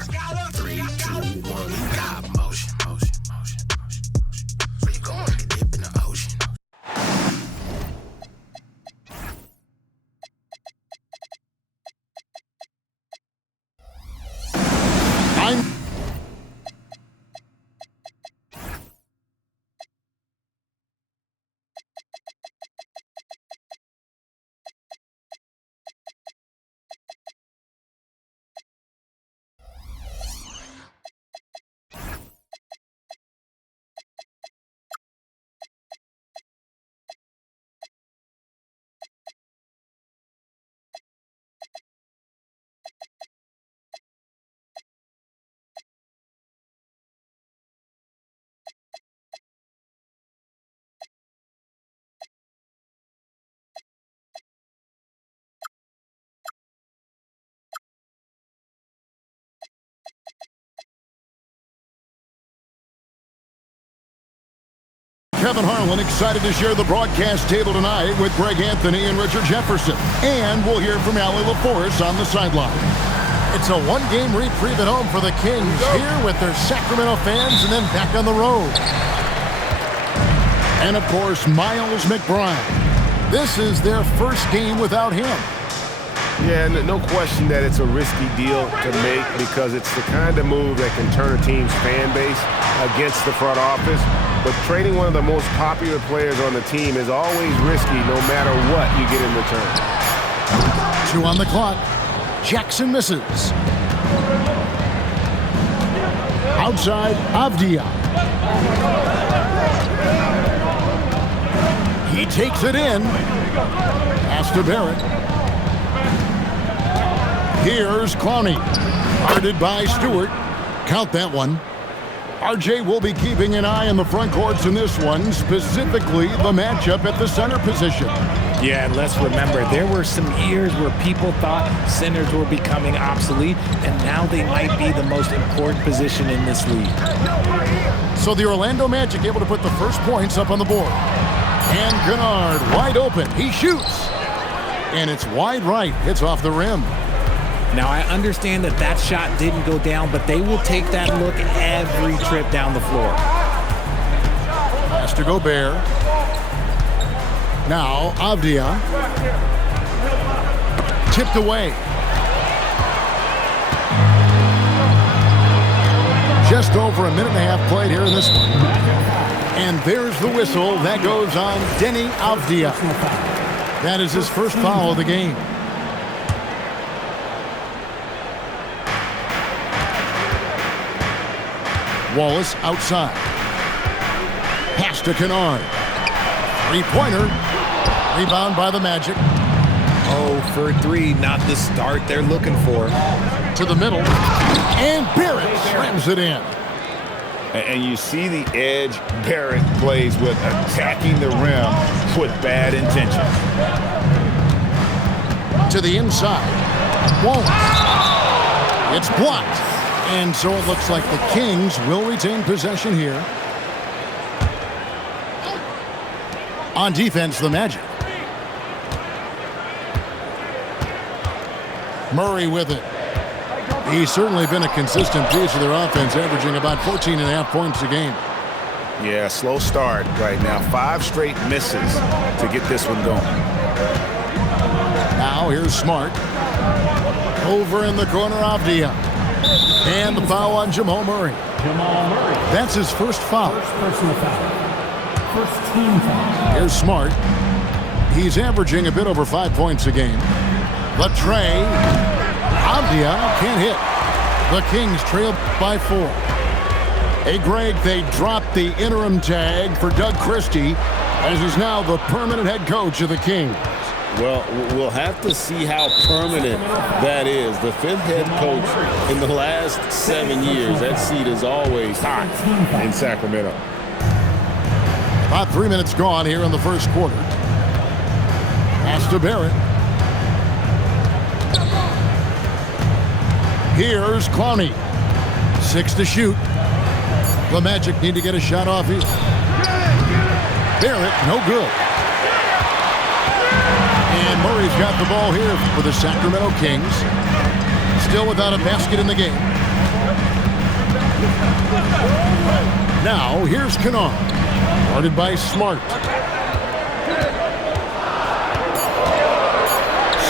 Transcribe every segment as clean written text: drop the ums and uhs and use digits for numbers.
3, 2, 1, God motion. Where you going? Dip in the ocean. Kevin Harlan excited to share the broadcast table tonight with Greg Anthony and Richard Jefferson. And we'll hear from Allie LaForce on the sideline. It's a one-game reprieve at home for the Kings here with their Sacramento fans and then back on the road. And, of course, Miles McBride. This is their first game without him. Yeah, no question that it's a risky deal to make because it's the kind of move that can turn a team's fan base against the front office. But trading one of the most popular players on the team is always risky no matter what you get in return. 2 on the clock. Jackson misses. Outside, Avdia. He takes it in. Pass to Barrett. Here's Clowney. Guarded by Stewart. Count that one. RJ will be keeping an eye on the front courts in this one, specifically the matchup at the center position. Yeah, and let's remember, there were some years where people thought centers were becoming obsolete, and now they might be the most important position in this league. So the Orlando Magic able to put the first points up on the board. And Kennard wide open. He shoots. And it's wide right. Hits off the rim. Now, I understand that that shot didn't go down, but they will take that look every trip down the floor. Has to go Bear. Now, Avdia. Tipped away. Just over a minute and a half played here in this one. And there's the whistle. That goes on Denny Avdia. That is his first foul of the game. Wallace outside. Pass to Kennard. Three-pointer. Rebound by the Magic. 0 for 3, not the start they're looking for. To the middle. And Barrett slams it in. And you see the edge Barrett plays with, attacking the rim with bad intentions. To the inside. Wallace. It's blocked. And so it looks like the Kings will retain possession here. On defense, the Magic. Murray with it. He's certainly been a consistent piece of their offense, averaging about 14.5 points a game. Yeah, slow start right now. 5 straight misses to get this one going. Now here's Smart. Over in the corner, Avdia. And the foul on Jamal Murray. That's his first foul. First personal foul. First team foul. Here's Smart. He's averaging a bit over 5 points a game. The tray. Avdia can't hit. The Kings trail by 4. Hey, Greg, they dropped the interim tag for Doug Christie, as he's now the permanent head coach of the Kings. Well, we'll have to see how permanent that is. The 5th head coach in the last 7 years. That seat is always hot in Sacramento. About 3 minutes gone here in the first quarter. Pass to Barrett. Here's Clowney. 6 to shoot. The Magic need to get a shot off here. Barrett, no good. And Murray's got the ball here for the Sacramento Kings. Still without a basket in the game. Now, here's Kennard. Guarded by Smart.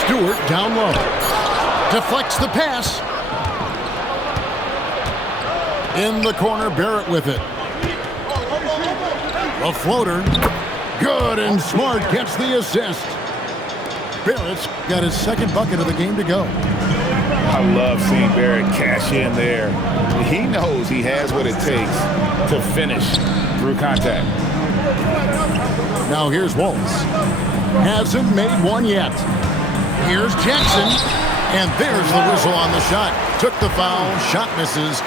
Stewart down low. Deflects the pass. In the corner, Barrett with it. A floater. Good, and Smart gets the assist. Barrett's got his second bucket of the game to go. I love seeing Barrett cash in there. He knows he has what it takes to finish through contact. Now here's Waltz. Hasn't made one yet. Here's Jackson. And there's the whistle on the shot. Took the foul. Shot misses.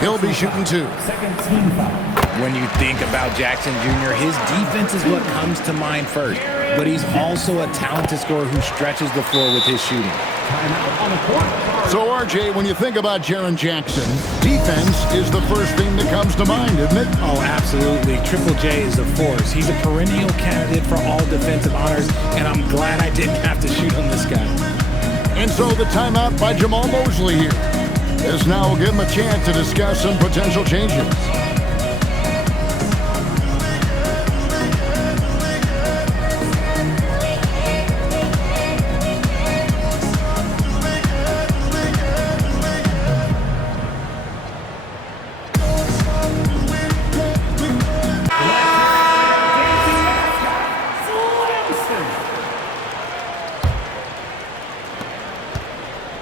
He'll be shooting two. Second team foul. When you think about Jackson Jr., his defense is what comes to mind first. But he's also a talented scorer who stretches the floor with his shooting. Timeout on the court. So, RJ, when you think about Jaren Jackson, defense is the first thing that comes to mind, isn't it? Oh, absolutely. Triple J is a force. He's a perennial candidate for all defensive honors, and I'm glad I didn't have to shoot on this guy. And so the timeout by Jamal Mosley here. This now will give him a chance to discuss some potential changes.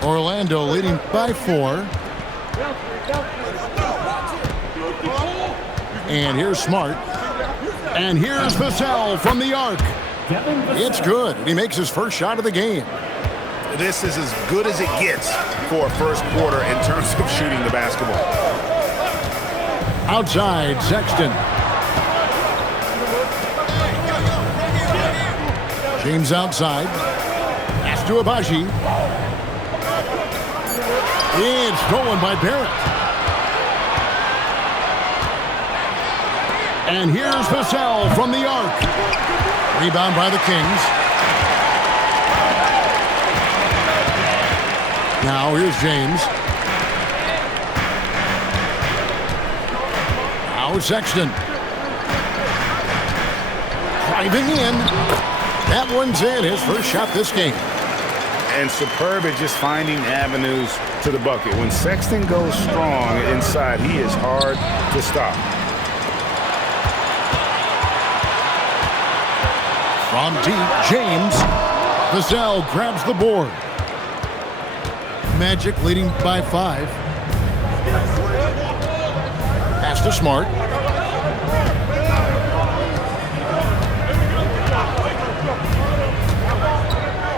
Orlando leading by 4. And here's Smart. And here's Vassell from the arc. It's good. He makes his first shot of the game. This is as good as it gets for a first quarter in terms of shooting the basketball. Outside, Sexton. James outside. Pass to Abaji. It's stolen by Barrett. And here's Vassell from the arc. Rebound by the Kings. Now here's James. Now Sexton. Driving in. That one's in. His first shot this game. And superb at just finding avenues to the bucket. When Sexton goes strong inside, he is hard to stop. From deep, James. Vassell grabs the board. Magic leading by 5. Pass to Smart.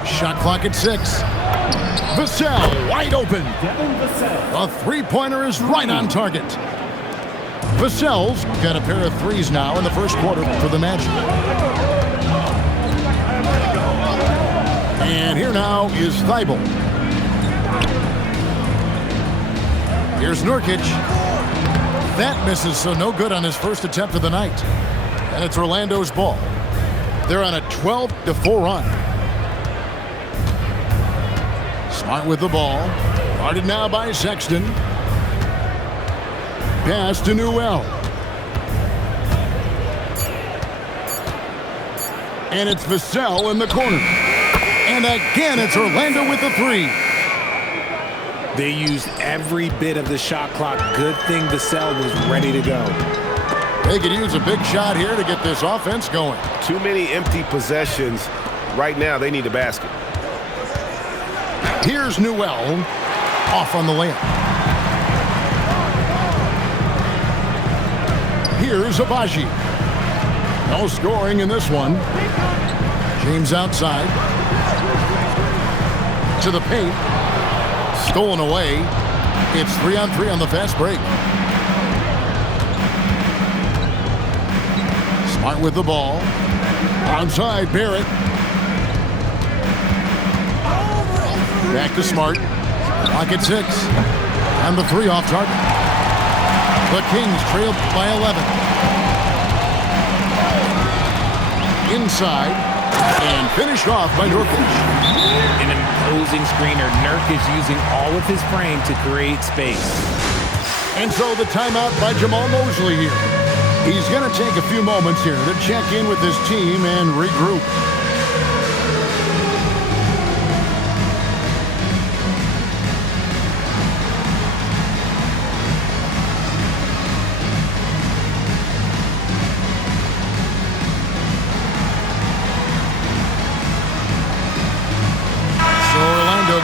Shot clock at 6. Vassell wide open. A three-pointer is right on target. Vassell's got a pair of threes now in the first quarter for the Magic. And here now is Thibault. Here's Nurkic. That misses, so no good on his first attempt of the night. And it's Orlando's ball. They're on a 12-4 run. Smart with the ball. Guarded now by Sexton. Pass to Newell. And it's Vassell in the corner. And again, it's Orlando with the 3. They used every bit of the shot clock. Good thing Vassell was ready to go. They could use a big shot here to get this offense going. Too many empty possessions. Right now, they need a basket. Here's Newell. Off on the layup. Here's Abaji. No scoring in this one. James outside. To the paint. Stolen away. It's 3-on-3 on the fast break. Smart with the ball. Outside, Barrett. Back to Smart. Clock at 6. And the 3 off target. The Kings trail by 11. Inside. And finished off by Nurkic. An imposing screener. Nurkic using all of his frame to create space. And so the timeout by Jamal Mosley here. He's going to take a few moments here to check in with his team and regroup.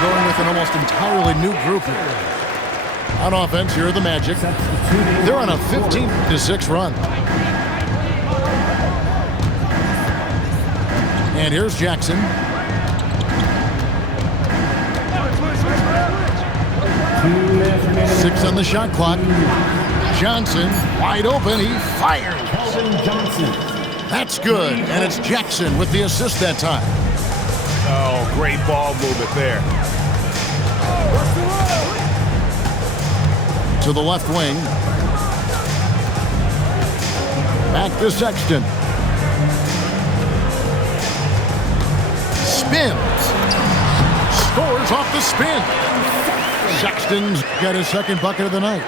Going with an almost entirely new group here. On offense, here are the Magic. They're on a 15-6 run. And here's Jackson. Six on the shot clock. Johnson, wide open, he fires. That's good, and it's Jackson with the assist that time. Oh, great ball movement there. To the left wing. Back to Sexton. Spins. Scores off the spin. Sexton's got his second bucket of the night.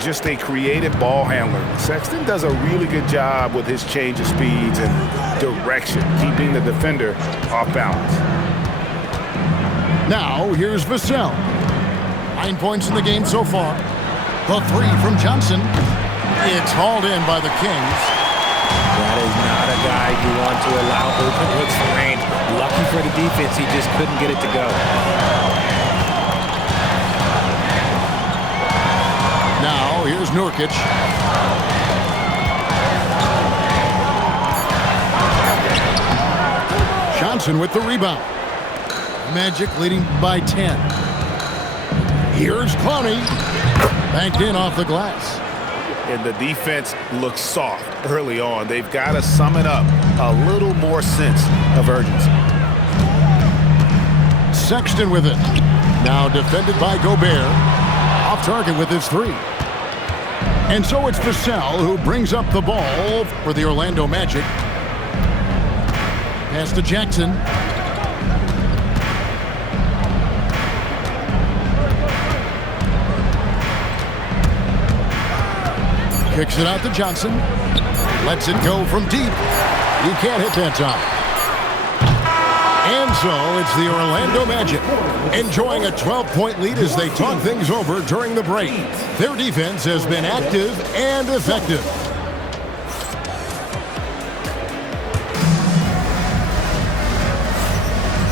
Just a creative ball handler. Sexton does a really good job with his change of speeds and direction, keeping the defender off balance. Now, here's Vassell. 9 points in the game so far. The three from Johnson. It's hauled in by the Kings. That is not a guy you want to allow open looks for range. Lucky for the defense, he just couldn't get it to go. Now, here's Nurkic. Johnson with the rebound. Magic leading by 10. Here's Clowney. Banked in off the glass. And the defense looks soft early on. They've got to sum it up. A little more sense of urgency. Sexton with it. Now defended by Gobert. Off target with his three. And so it's Vassell who brings up the ball for the Orlando Magic. Pass to Jackson. Kicks it out to Johnson. Lets it go from deep. He can't hit that time. And so it's the Orlando Magic enjoying a 12-point lead as they talk things over during the break. Their defense has been active and effective.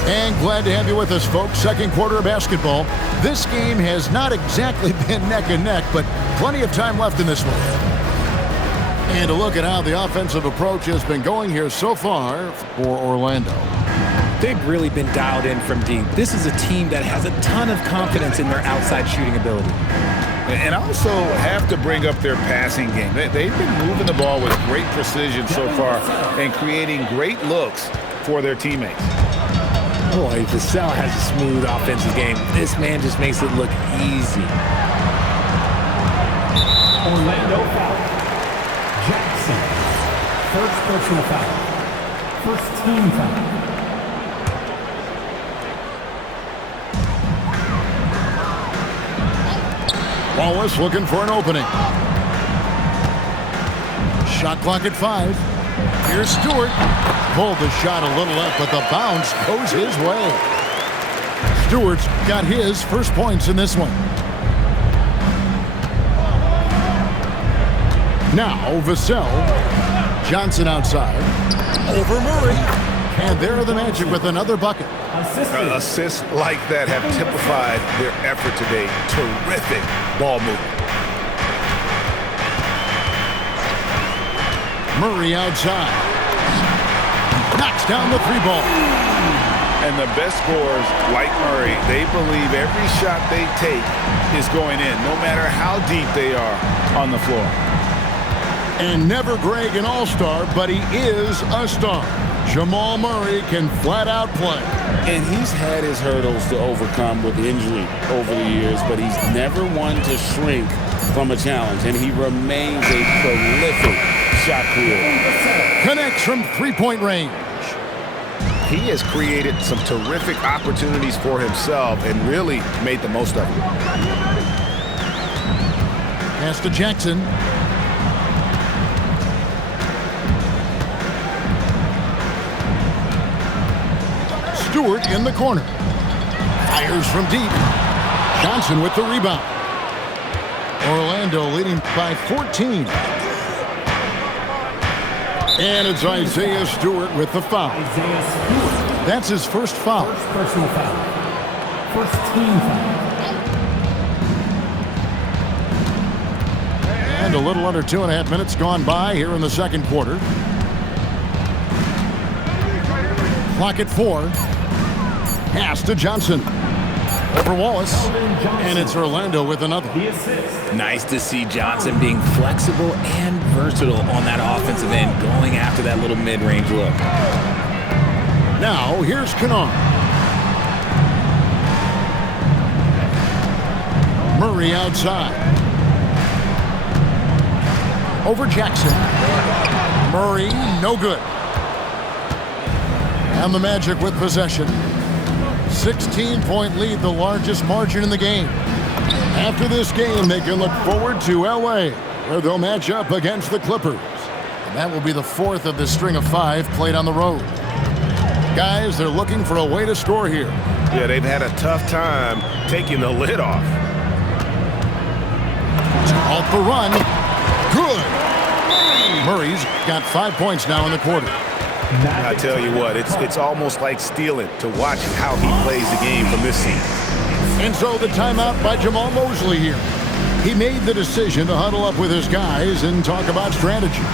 And glad to have you with us, folks. Second quarter of basketball. This game has not exactly been neck and neck, but plenty of time left in this one. And a look at how the offensive approach has been going here so far for Orlando. They've really been dialed in from deep. This is a team that has a ton of confidence in their outside shooting ability. And also have to bring up their passing game. They've been moving the ball with great precision so far and creating great looks for their teammates. Boy, Vassell has a smooth offensive game. This man just makes it look easy. Orlando foul. Jackson. First personal foul. First team foul. Wallace looking for an opening. Shot clock at 5. Here's Stewart. Pulled the shot a little left, but the bounce goes his way. Stewart's got his first points in this one. Now Vassell. Johnson outside. Over Murray. And there are the Magic with another bucket. Assists like that have typified their effort today. Terrific ball movement. Murray outside. Knocks down the three ball. And the best scorers, like Murray, they believe every shot they take is going in, no matter how deep they are on the floor. And never Greg an all-star, but he is a star. Jamal Murray can flat out play. And he's had his hurdles to overcome with injury over the years, but he's never one to shrink from a challenge, and he remains a prolific shot creator. Connects from three-point range. He has created some terrific opportunities for himself and really made the most of them. Pass to Jackson. Stewart in the corner. Fires from deep. Johnson with the rebound. Orlando leading by 14. And it's Isaiah Stewart with the foul. Isaiah Stewart. That's his first foul. First personal foul. First team foul. And a little under 2.5 minutes gone by here in the second quarter. Clock at 4. Pass to Johnson. Over Wallace. And it's Orlando with another. The assist. Nice to see Johnson being flexible and versatile on that offensive end, going after that little mid-range look. Now, here's Kennard. Murray outside. Over Jackson. Murray, no good. And the Magic with possession. 16-point lead, the largest margin in the game. After this game, they can look forward to L.A., where they'll match up against the Clippers. And that will be the fourth of the string of 5 played on the road. Guys, they're looking for a way to score here. Yeah, they've had a tough time taking the lid off. Off the run. Good. Murray's got 5 points now in the quarter. I tell you what, it's almost like stealing to watch how he plays the game from this seat. And so the timeout by Jamal Mosley here. He made the decision to huddle up with his guys and talk about strategy.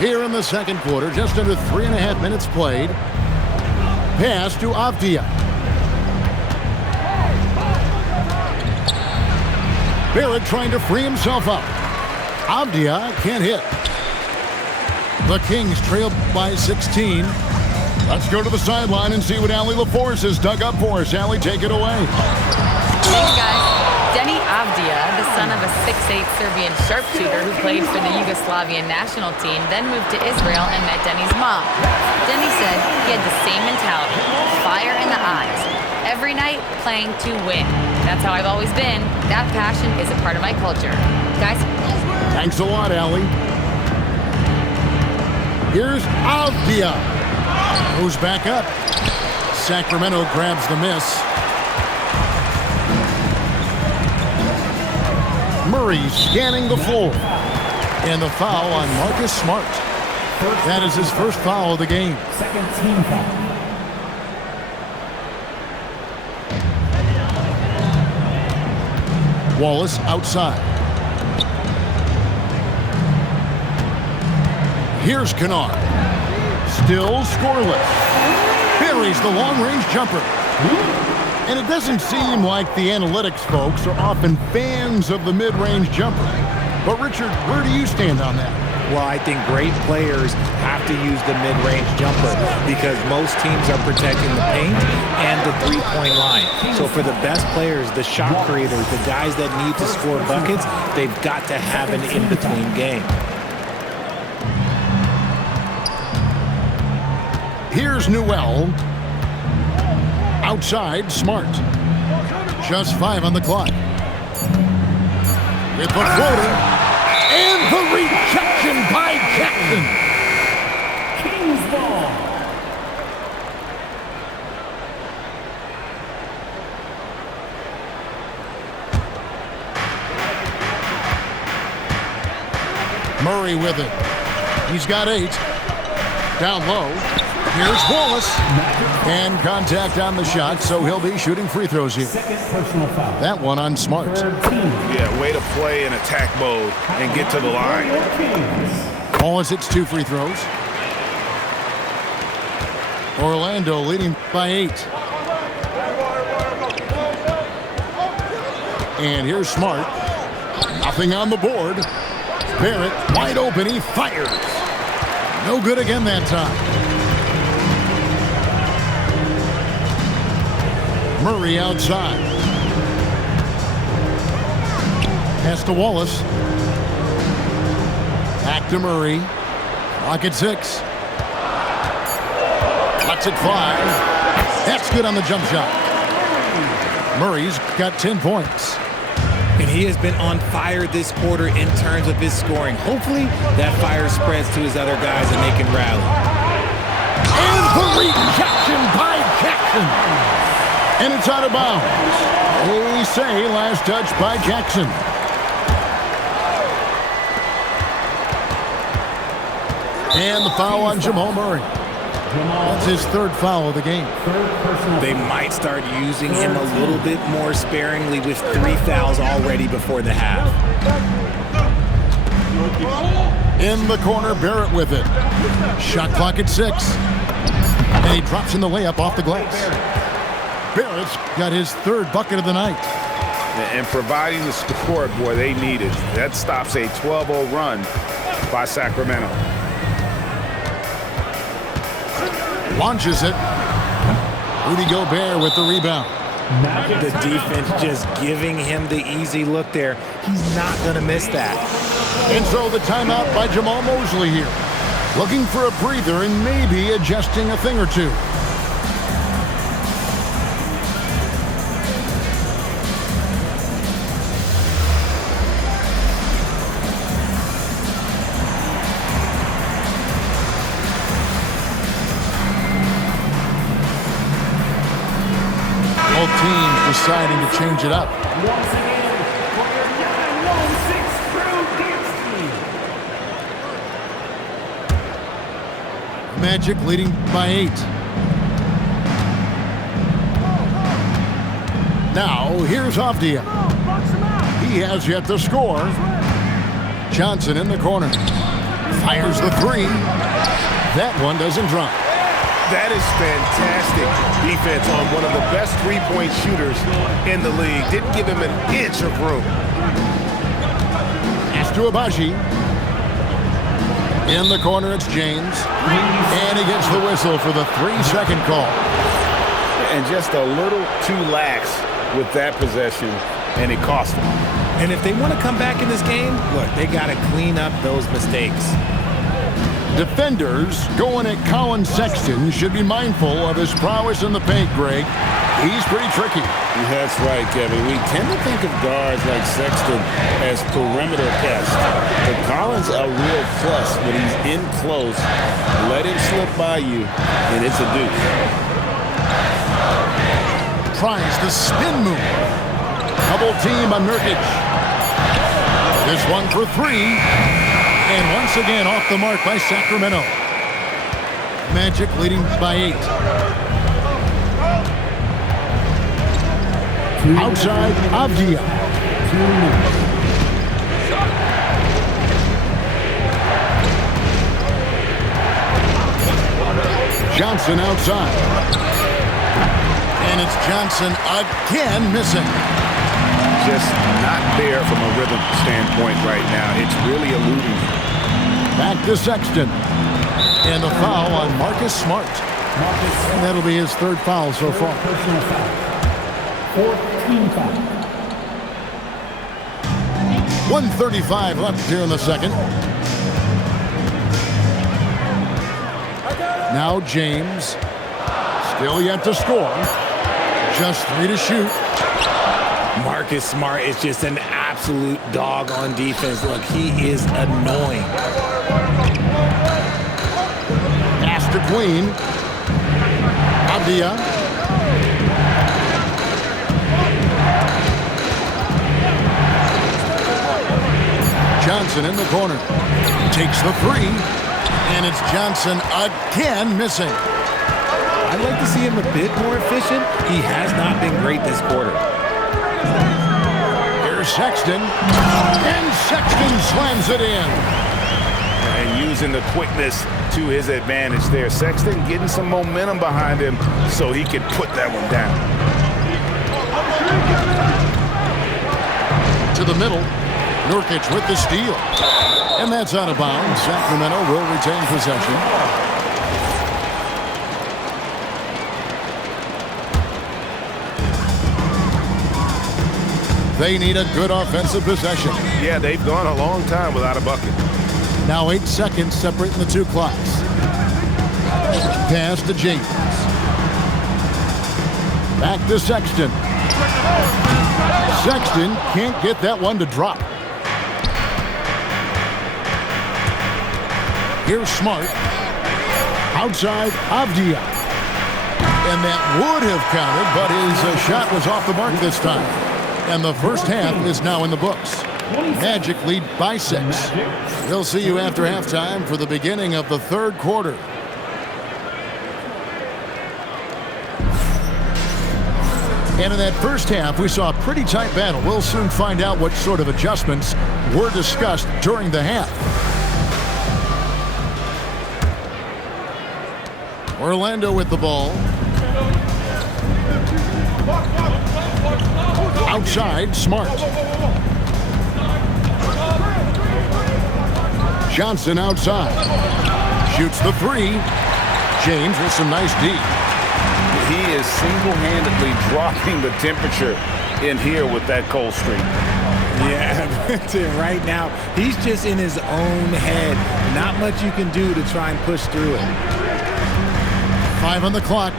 Here in the second quarter, just under 3.5 minutes played. Pass to Avdia. Barrett trying to free himself up. Avdia can't hit. The Kings trail by 16. Let's go to the sideline and see what Allie LaForce has dug up for us. Allie, take it away. Thanks, guys. Denny Avdia, the son of a 6'8 Serbian sharpshooter who played for the Yugoslavian national team, then moved to Israel and met Denny's mom. Denny said he had the same mentality, fire in the eyes. Every night, playing to win. That's how I've always been. That passion is a part of my culture. Guys? Thanks a lot, Allie. Here's Avdia. Moves back up. Sacramento grabs the miss. Murray scanning the floor. And the foul on Marcus Smart. That is his first foul of the game. Second team foul. Wallace outside. Here's Kennard. Still scoreless. Buries the long-range jumper. And it doesn't seem like the analytics folks are often fans of the mid-range jumper. But Richard, where do you stand on that? Well, I think great players have to use the mid-range jumper because most teams are protecting the paint and the three-point line. So for the best players, the shot creators, the guys that need to score buckets, they've got to have an in-between game. Here's Newell. Outside, Smart. Just 5 on the clock. With the floater. And the rejection by Jackson. Kings ball. Murray with it. He's got 8. Down low. Here's Wallace. And contact on the shot, so he'll be shooting free throws here. Second personal foul. That one on Smart. Yeah, way to play in attack mode and get to the line. Wallace hits 2 free throws. Orlando leading by 8. And here's Smart. Nothing on the board. Barrett wide open. He fires. No good again that time. Murray outside. Pass to Wallace. Back to Murray. Clock at 6. Lets it fly. That's good on the jump shot. Murray's got 10 points. And he has been on fire this quarter in terms of his scoring. Hopefully, that fire spreads to his other guys and they can rally. And the rejection by Jackson. And it's out of bounds. They say last touch by Jackson. And the foul on Jamal Murray. That's his third foul of the game. They might start using him a little bit more sparingly with 3 fouls already before the half. In the corner, Barrett with it. Shot clock at 6. And he drops in the layup off the glass. Barrett's got his third bucket of the night. And providing the support, boy, they needed. That stops a 12-0 run by Sacramento. Launches it. Rudy Gobert with the rebound. The defense just giving him the easy look there. He's not going to miss that. And so the timeout by Jamal Mosley here. Looking for a breather and maybe adjusting a thing or two. Both teams deciding to change it up. Once again, for your 9-1-6 Crew Dance Team. Magic leading by 8. Now, here's Avdia. He has yet to score. Johnson in the corner. Fires the 3. That one doesn't drop. That is fantastic defense on one of the best three-point shooters in the league. Didn't give him an inch of room. Pass to Abaji. In the corner, it's James. And he gets the whistle for the 3-second call. And just a little too lax with that possession, and it cost them. And if they want to come back in this game, look, they got to clean up those mistakes. Defenders going at Colin Sexton should be mindful of his prowess in the paint, Greg. He's pretty tricky. That's right, Kevin. We tend to think of guards like Sexton as perimeter pests. But Collins a real plus when he's in close. Let him slip by you, and it's a deuce. Tries the spin move. Double team on Nurkic. This one for 3. And once again off the mark by Sacramento. Magic leading by 8. Outside, Avdia. Johnson outside. And it's Johnson again missing. Just not there from a rhythm standpoint right now. It's really eluding. Back to Sexton. And the foul on Marcus Smart. And that'll be his third foul so far. Personal foul. 4th team foul. 1:35 left here in the second. Now James. Still yet to score. Just 3 to shoot. Marcus Smart is just an absolute dog on defense. Look, he is annoying. Pass to Queen. Avdia. Johnson in the corner. Takes the 3. And it's Johnson again missing. I'd like to see him a bit more efficient. He has not been great this quarter. Here's Sexton. And Sexton slams it in. And using the quickness to his advantage there. Sexton getting some momentum behind him so he can put that one down. To the middle. Nurkic with the steal. And that's out of bounds. Sacramento will retain possession. They need a good offensive possession. Yeah, they've gone a long time without a bucket. Now 8 seconds separating the two clocks. Pass to James. Back to Sexton. Sexton can't get that one to drop. Here's Smart. Outside Avdia. And that would have counted, but his shot was off the mark this time. And the first half is now in the books. Magic lead by 6. We'll see you after halftime for the beginning of the third quarter. And in that first half, we saw a pretty tight battle. We'll soon find out what sort of adjustments were discussed during the half. Orlando with the ball. Outside, Smart. Johnson outside. Shoots the 3. James with some nice D. He is single-handedly dropping the temperature in here with that cold streak. Yeah, right now, he's just in his own head. Not much you can do to try and push through it. 5 on the clock.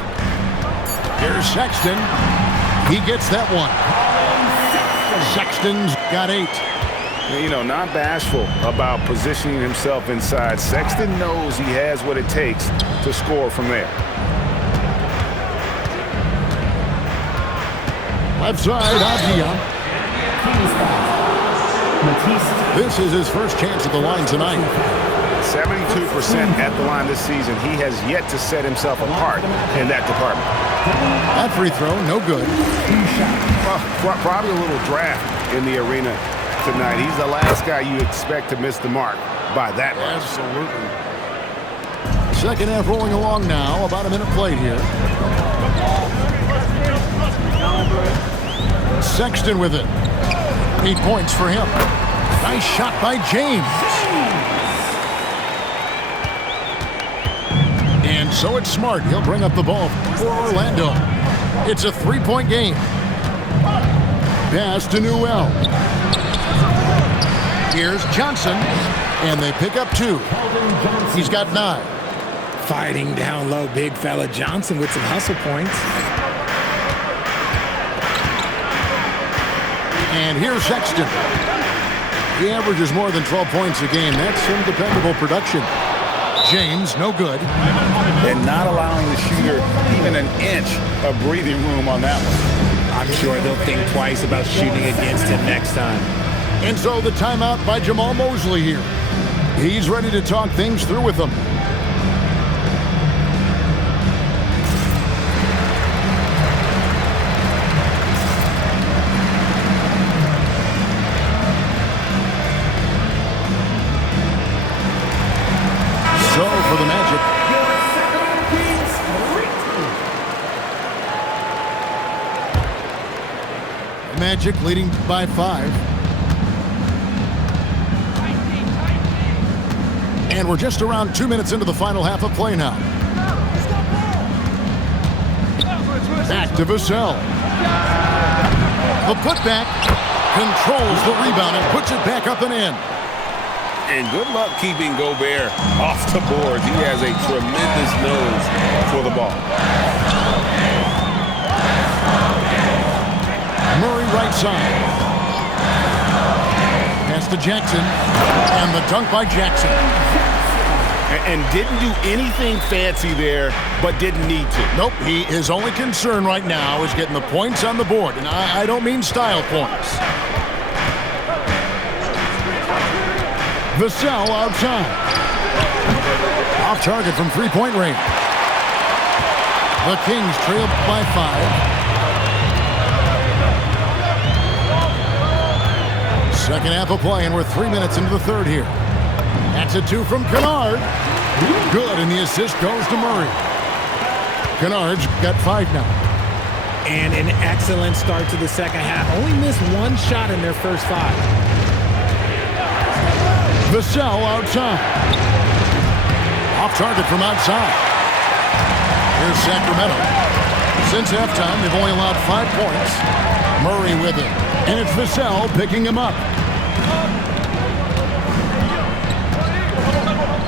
Here's Sexton. He gets that one. Sexton's got 8. You know, not bashful about positioning himself inside. Sexton knows he has what it takes to score from there. Left side, Avdia. This is his first chance at the line tonight. 72% at the line this season. He has yet to set himself apart in that department. That free throw, no good. Well, probably a little draft in the arena tonight. He's the last guy you expect to miss the mark by that much. Absolutely. Second half rolling along now. About a minute played here. Sexton with it. 8 points for him. Nice shot by James. And so it's Smart. He'll bring up the ball for Orlando. It's a 3-point game. Pass to Newell. Here's Johnson. And they pick up 2. He's got 9. Fighting down low, big fella Johnson with some hustle points. And here's Sexton. He averages more than 12 points a game. That's some dependable production. James, no good. And not allowing the shooter even an inch of breathing room on that one. I'm sure they'll think twice about shooting against him next time. And so the timeout by Jamal Mosley here. He's ready to talk things through with them. So for the Magic, the Magic leading by 5. And we're just around 2 minutes into the final half of play now. Back to Vassell. The putback controls the rebound and puts it back up and in. And good luck keeping Gobert off the boards. He has a tremendous nose for the ball. Murray right side. Pass to Jackson. And the dunk by Jackson. And didn't do anything fancy there, but didn't need to. Nope, his only concern right now is getting the points on the board. And I don't mean style points. Vassell outside. Off target from three-point range. The Kings trail by 5. Second half of play, and we're 3 minutes into the third here. That's a 2 from Kennard. Good, and the assist goes to Murray. Kennard's got 5 now. And an excellent start to the second half. Only missed 1 shot in their first 5. Vassell outside. Off target from outside. Here's Sacramento. Since halftime, they've only allowed 5 points. Murray with it. And it's Vassell picking him up.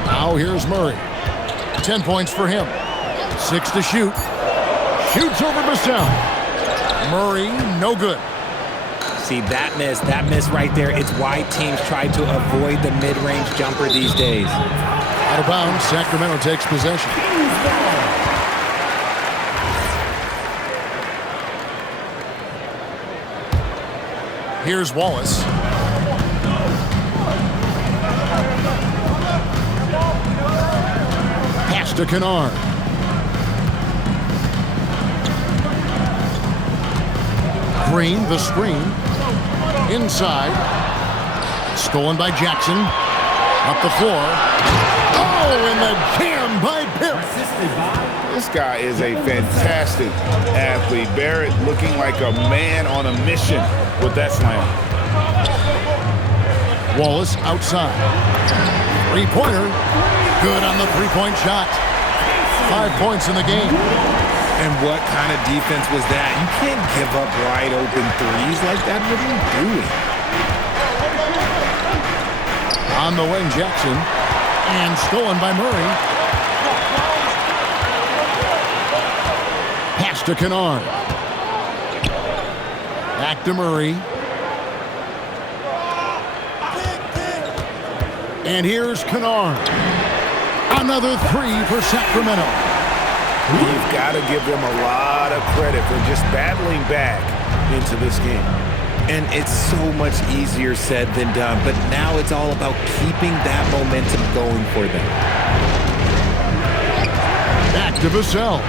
Now here's Murray. 10 points for him. 6 to shoot. Shoots over Vassell. Murray, no good. See, that miss right there, it's why teams try to avoid the mid-range jumper these days. Out of bounds, Sacramento takes possession. Here's Wallace. Pass to Kennard. Green, the screen. Inside. Stolen by Jackson. Up the floor. Oh, and the jam by Pip. This guy is a fantastic athlete. Barrett looking like a man on a mission with that slam. Wallace outside. Three-pointer. Good on the three-point shot. 5 points in the game. And what kind of defense was that? You can't give up wide open threes like that. What are you doing? On the wing, Jackson. And stolen by Murray. Pass to Kennard. Back to Murray. And here's Kennard. Another three for Sacramento. You've got to give them a lot of credit for just battling back into this game. And it's so much easier said than done, but now it's all about keeping that momentum going for them. Back to Vassell.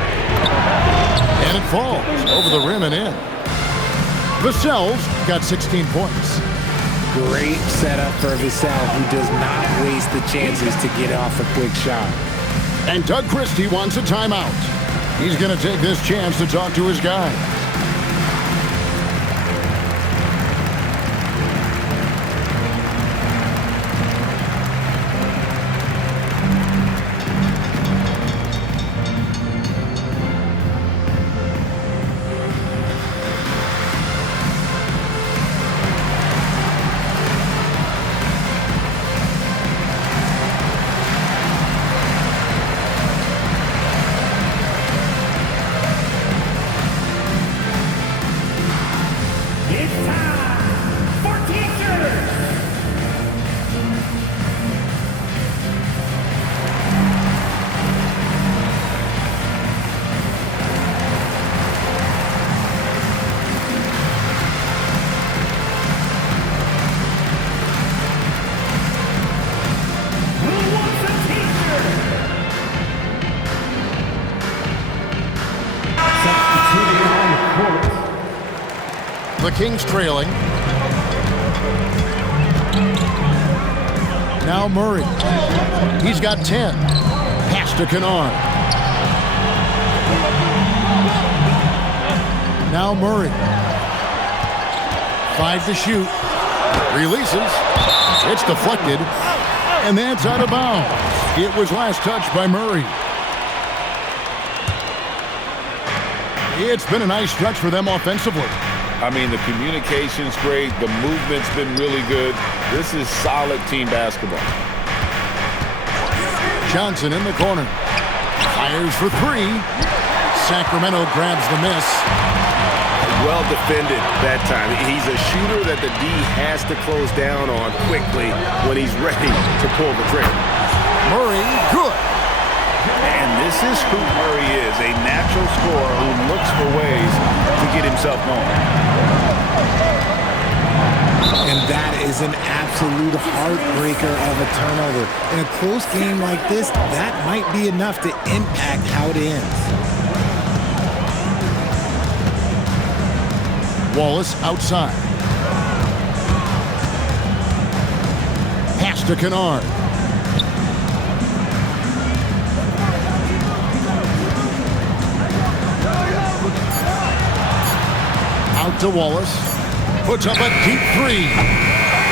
And it falls over the rim and in. Vassell's got 16 points. Great setup for Vassell, who does not waste the chances to get off a quick shot. And Doug Christie wants a timeout. He's going to take this chance to talk to his guy. The Kings trailing. Now Murray. He's got 10. Pass to Kennard. Now Murray. 5 to shoot. Releases. It's deflected. And that's out of bounds. It was last touched by Murray. It's been a nice stretch for them offensively. I mean, the communication's great. The movement's been really good. This is solid team basketball. Johnson in the corner. Fires for three. Sacramento grabs the miss. Well defended that time. He's a shooter that the D has to close down on quickly when he's ready to pull the trigger. Murray, good. And this is who Murray is, a natural scorer who looks for ways to get himself going. And that is an absolute heartbreaker of a turnover. In a close game like this, that might be enough to impact how it ends. Wallace outside. Pass to Kennard. Out to Wallace. Puts up a deep three.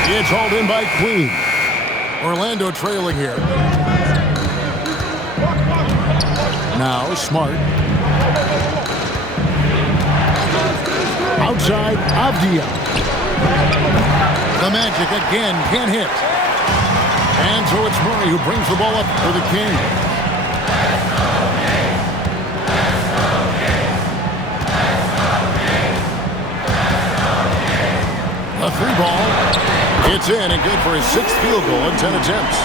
It's hauled in by Queen. Orlando trailing here. Now Smart. Outside Avdia. The Magic again can't hit. And so it's Murray who brings the ball up for the Kings. A three ball. It's in and good for his 6th field goal in 10 attempts.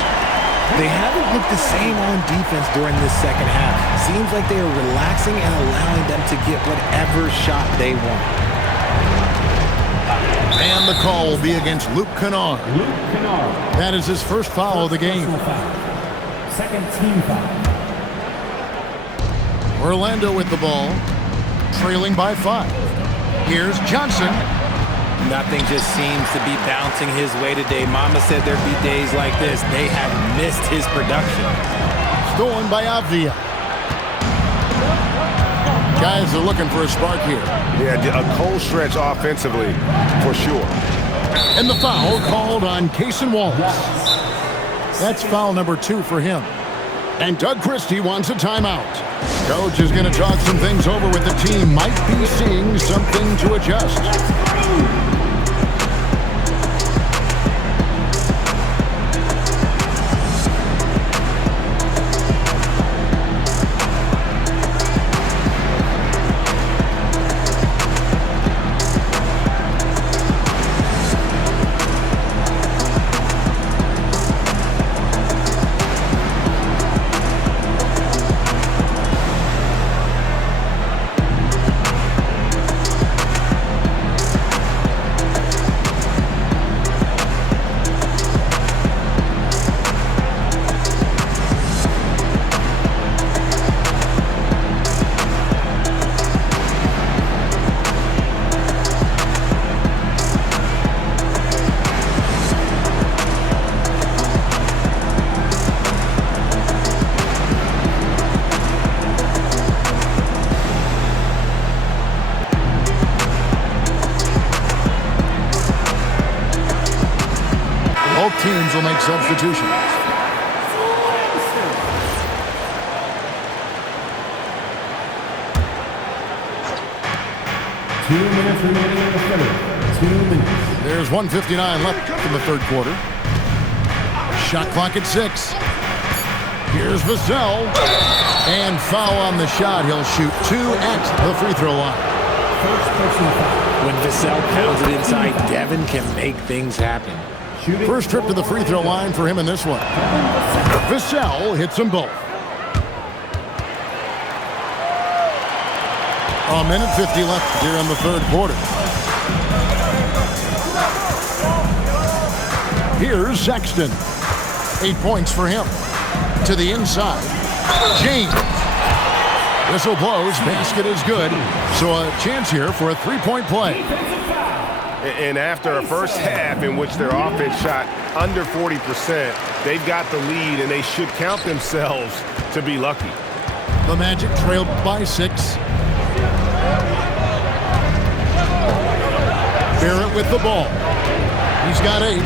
They haven't looked the same on defense during this second half. Seems like they are relaxing and allowing them to get whatever shot they want. And the call will be against Luke Kennard. That is his first foul of the game. Second team foul. Orlando with the ball, trailing by 5. Here's Johnson. Nothing just seems to be bouncing his way today. Mama said there'd be days like this. They have missed his production. Stolen by Avdia. Guys are looking for a spark here. Yeah, a cold stretch offensively, for sure. And the foul called on Cason Wallace. That's foul number 2 for him. And Doug Christie wants a timeout. Coach is going to talk some things over with the team. Might be seeing something to adjust. Both teams will make substitutions. Two minutes remaining in the third. 2 minutes. There's 1:59 left in the third quarter. Shot clock at 6. Here's Vassell. And foul on the shot. He'll shoot 2 at the free throw line. First personal foul. When Vassell pounds it inside, Devin can make things happen. First trip to the free throw line for him in this one. Vassell hits them both. A minute 50 left here in the third quarter. Here's Sexton. 8 points for him. To the inside. James. Whistle blows. Basket is good. So a chance here for a three-point play. And after a first half in which their offense shot under 40%, they've got the lead, and they should count themselves to be lucky. The Magic trailed by 6. Barrett with the ball. He's got 8.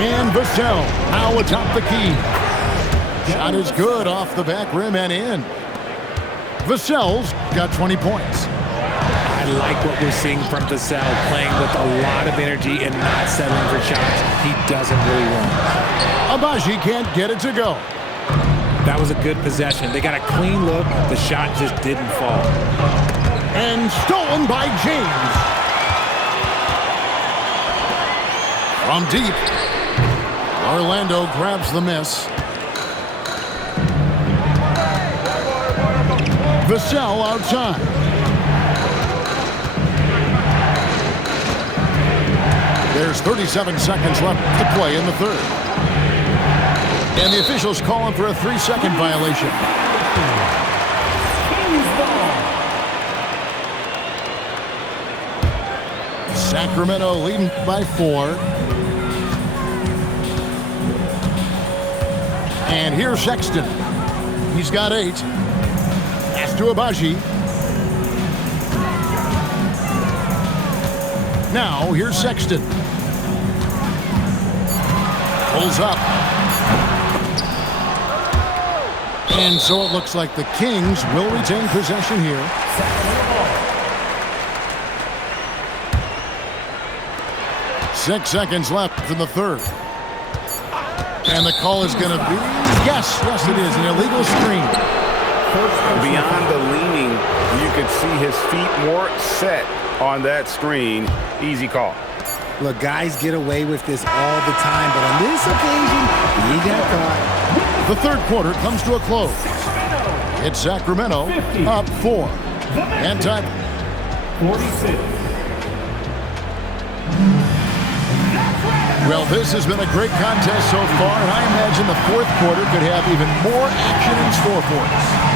And Vassell now atop the key. Shot is good off the back rim and in. Vassell's got 20 points. I like what we're seeing from Vassell, playing with a lot of energy and not settling for shots he doesn't really want. Agbaji can't get it to go. That was a good possession. They got a clean look. The shot just didn't fall. And stolen by James. From deep. Orlando grabs the miss. Vassell outside. There's 37 seconds left to play in the third. And the officials calling for a 3-second violation. Sacramento leading by 4. And here's Sexton. He's got 8. Pass to Agbaji. Now here's Sexton. Pulls up. And so it looks like the Kings will retain possession here. Six seconds left in the third. And the call is going to be, yes, it is, an illegal screen. Beyond the leaning, you could see his feet more set on that screen. Easy call. Look, guys get away with this all the time, but on this occasion, he got caught. The third quarter comes to a close. It's Sacramento up 4. And time. 46. Well, this has been a great contest so far, and I imagine the fourth quarter could have even more action in store for us.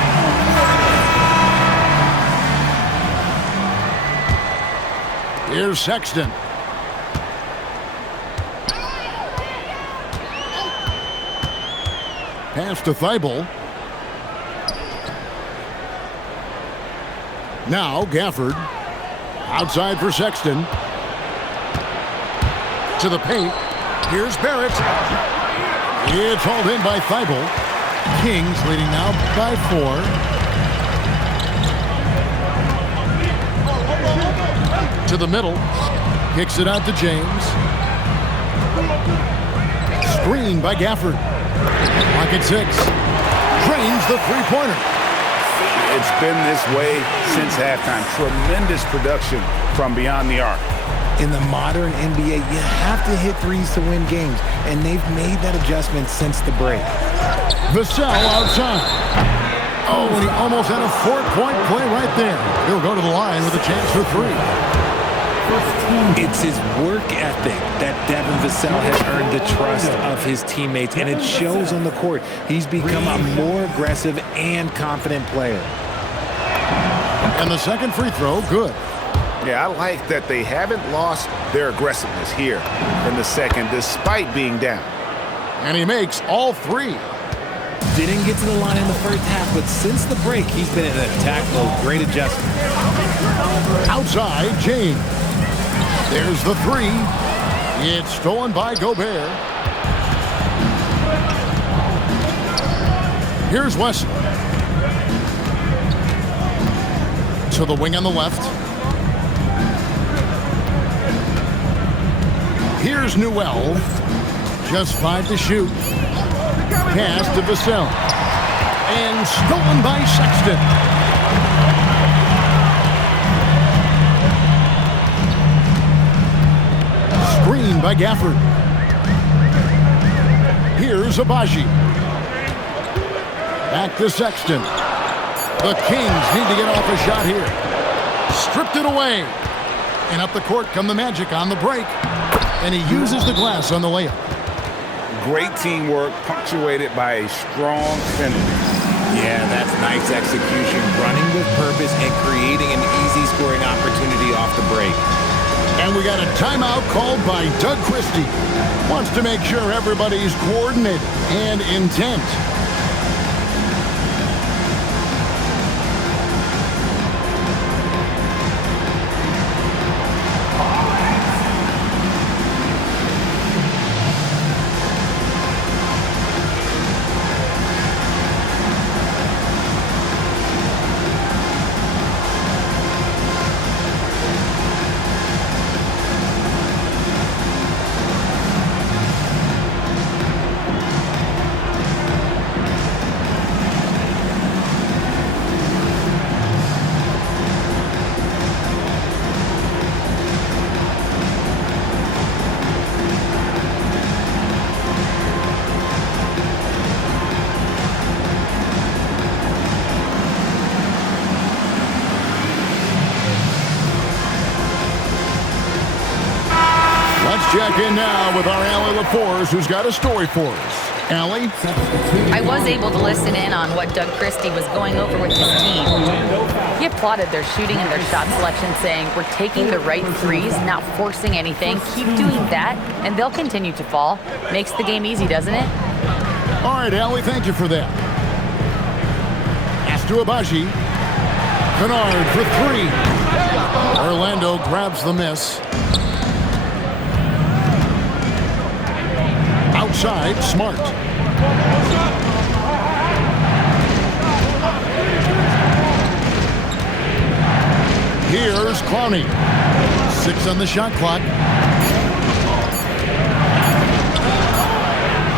Here's Sexton. Pass to Thibault. Now Gafford. Outside for Sexton. To the paint. Here's Barrett. It's hauled in by Thibault. Kings leading now by 4. To the middle. Kicks it out to James. Screen by Gafford. Pocket 6. Drains the three-pointer. It's been this way since halftime. Tremendous production from beyond the arc. In the modern NBA, you have to hit threes to win games, and they've made that adjustment since the break. Vassell outside. Oh, and he almost had a 4-point play right there. He'll go to the line with a chance for 3. It's his work ethic that Devin Vassell has earned the trust of his teammates, and it shows on the court. He's become a more aggressive and confident player. And the second free throw, good. Yeah, I like that they haven't lost their aggressiveness here in the second, despite being down. And he makes all 3. Didn't get to the line in the first half, but since the break, he's been in an attack mode. Great adjustment. Outside, James. There's the 3. It's stolen by Gobert. Here's Wesley. To the wing on the left. Here's Newell. Just 5 to shoot. Pass to Vassell. And stolen by Sexton. Screen by Gafford. Here's Abaji. Back to Sexton. The Kings need to get off a shot here. Stripped it away. And up the court come the Magic on the break. And he uses the glass on the layup. Great teamwork, punctuated by a strong finish. Yeah, that's nice execution. Running with purpose and creating an easy scoring opportunity off the break. And we got a timeout called by Doug Christie. Wants to make sure everybody's coordinated and intent. Check in now with our Allie LaForce, who's got a story for us. Allie? I was able to listen in on what Doug Christie was going over with his team. He applauded their shooting and their shot selection, saying, "We're taking the right threes, not forcing anything. Keep doing that, and they'll continue to fall." Makes the game easy, doesn't it? All right, Allie, thank you for that. Pass to Abaji. Kennard for 3. Orlando grabs the miss. Outside, Smart. Clowney. 6 on the shot clock.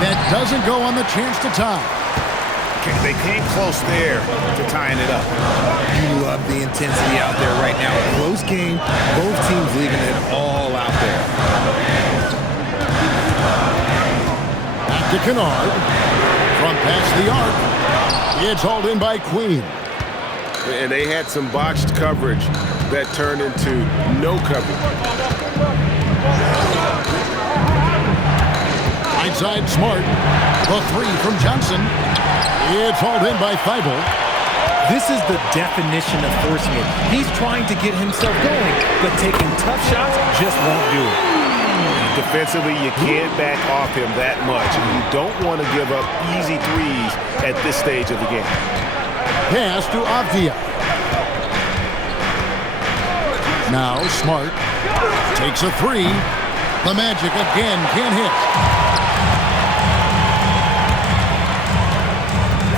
That doesn't go on the chance to tie. They came close there to tying it up. You love the intensity out there right now. Close game. Both teams leaving it all out there. Back to Kennard. From past the arc. It's hauled in by Queen. And they had some botched coverage that turned into no coverage. Right side, Smart. The 3 from Johnson. It's hauled in by Thibault. This is the definition of forcing it. He's trying to get himself going, but taking tough shots just won't do it. Defensively, you can't back off him that much, and you don't want to give up easy threes at this stage of the game. Pass to Avdia. Now Smart takes a 3. The Magic again can't hit.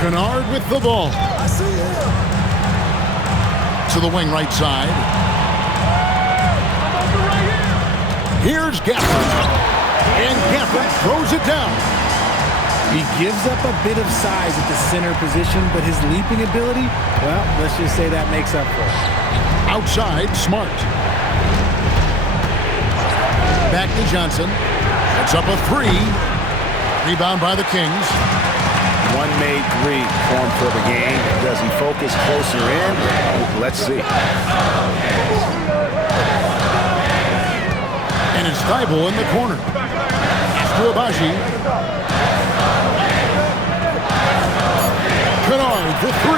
Kennard with the ball. To the wing right side. Here's Gafford. And Gafford throws it down. He gives up a bit of size at the center position, but his leaping ability, well, let's just say that makes up for it. Outside, Smart. Back to Johnson. That's up a 3. Rebound by the Kings. One made 3 formed for the game. Does he focus closer in? Let's see. And it's Thibault in the corner. Pass to Abaji. Kennard, the 3.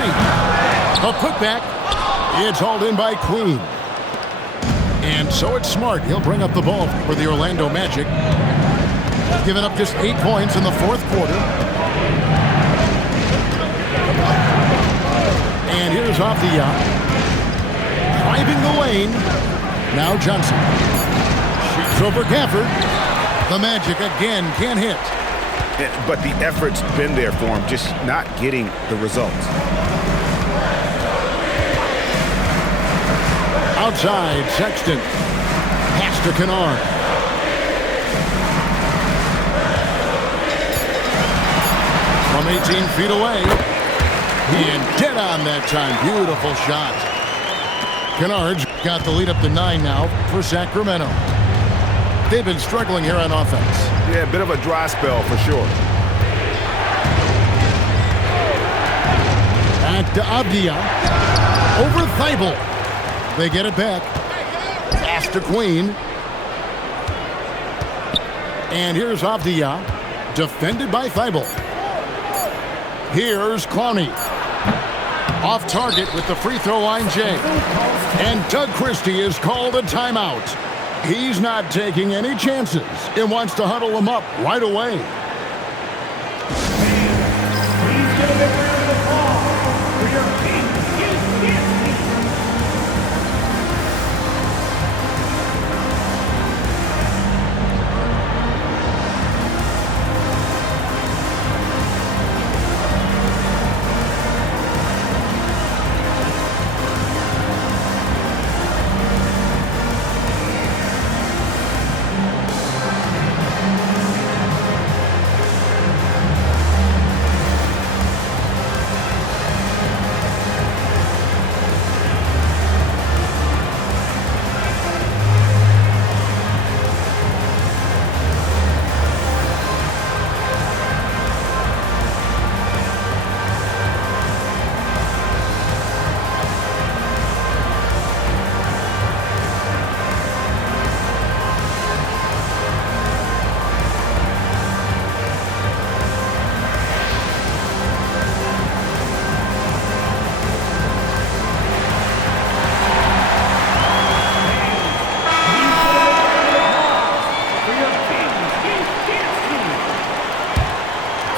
A putback. It's hauled in by Queen. And so it's Smart. He'll bring up the ball for the Orlando Magic. Giving up just 8 points in the 4th quarter. And here's Avdia. Driving the lane. Now Johnson. Shoots over Gafford. The Magic again can't hit. But the effort's been there for him, just not getting the results. Outside, Sexton. Pass to Kennard. From 18 feet away. And dead on that time. Beautiful shot. Kennard's got the lead up to 9 now for Sacramento. They've been struggling here on offense. Yeah, a bit of a dry spell for sure. Back to Avdia. Over Thibault. They get it back. Pass to Queen. And here's Avdia. Defended by Thibault. Here's Clowney. Off target with the free throw line, Jay. And Doug Christie is called a timeout. He's not taking any chances and wants to huddle them up right away. Please get a big round of applause for your Kings.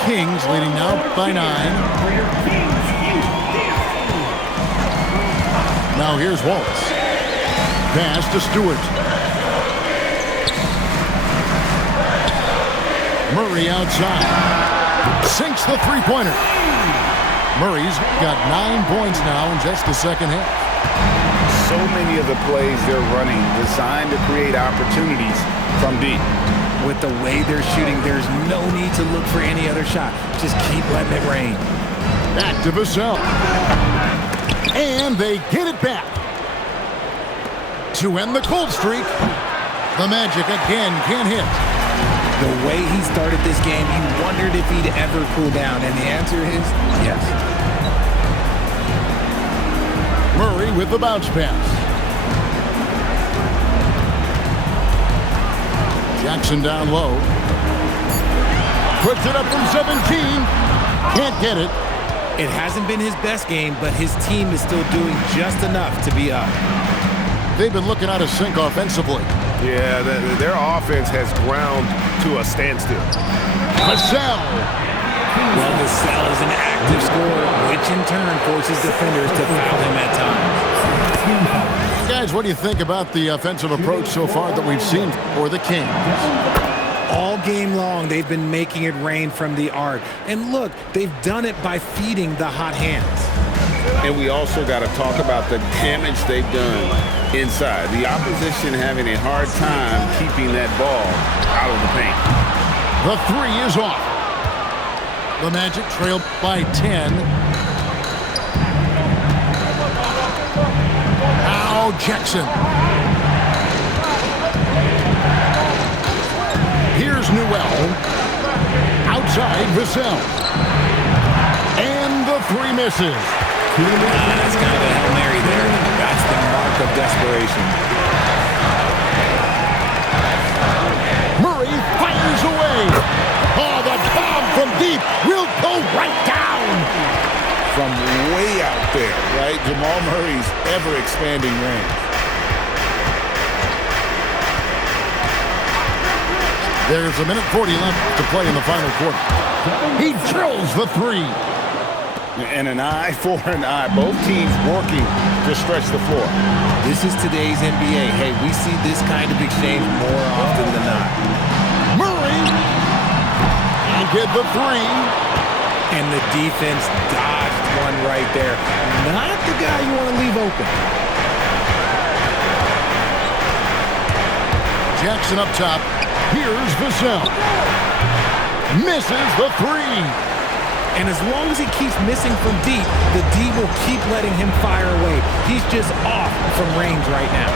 Kings leading now by 9. Now here's Waltz. Pass to Stewart. Murray outside. Sinks the three-pointer. Murray's got 9 points now in just the second half. so many of the plays they're running designed to create opportunities from deep. With the way they're shooting, there's no need to look for any other shot. Just keep letting it rain. Back to Vassell. And they get it back. To end the cold streak, the Magic again can't hit. The way he started this game, you wondered if he'd ever cool down, and the answer is yes. Murray with the bounce pass. Jackson down low. Puts it up from 17. Can't get it. It hasn't been his best game, but his team is still doing just enough to be up. They've been looking out of sync offensively. Yeah, their offense has ground to a standstill. Vassell. Well, Vassell is an active scorer, which in turn forces defenders to foul him at times. Guys, what do you think about the offensive approach so far that we've seen for the Kings? All game long, they've been making it rain from the arc. And look, they've done it by feeding the hot hands. And we also got to talk about the damage they've done inside. The opposition having a hard time keeping that ball out of the paint. The three is off. The Magic trail by 10. Now Jackson. Here's Newell. Outside Vassell. And the three misses. That's kind of a Hail Mary there. That's the mark of desperation. Murray fires away. Oh, the bomb from deep will go right down. From way out there, right? Jamal Murray's ever-expanding range. There's a minute 40 left to play in the final quarter. He drills the three. And an eye for an eye. Both teams working to stretch the floor. This is today's NBA. Hey, we see this kind of exchange more often than not. Murray. And get the three. And the defense dodged one right there. Not the guy you want to leave open. Jackson up top. Here's Vassell. Misses the three. And as long as he keeps missing from deep, the D will keep letting him fire away. He's just off from range right now.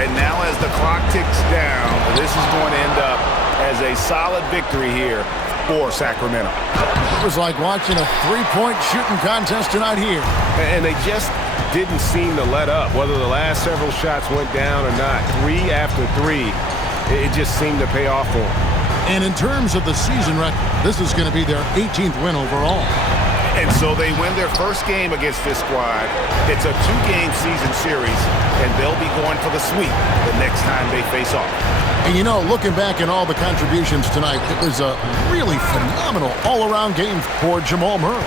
And now as the clock ticks down, this is going to end up as a solid victory here for Sacramento. It was like watching a three-point shooting contest tonight here. And they just didn't seem to let up, whether the last several shots went down or not. Three after three, it just seemed to pay off for them. And in terms of the season record, this is going to be their 18th win overall. And so they win their first game against this squad. It's a two-game season series, and they'll be going for the sweep the next time they face off. And you know, looking back at all the contributions tonight, it was a really phenomenal all-around game for Jamal Murray.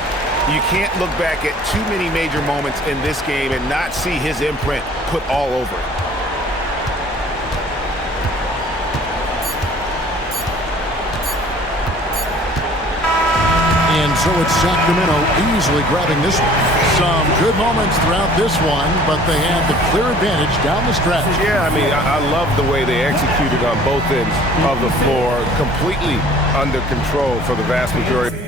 You can't look back at too many major moments in this game and not see his imprint put all over it. And so it's Sacramento easily grabbing this one. Some good moments throughout this one, but they had the clear advantage down the stretch. Yeah, I mean, I love the way they executed on both ends of the floor, completely under control for the vast majority.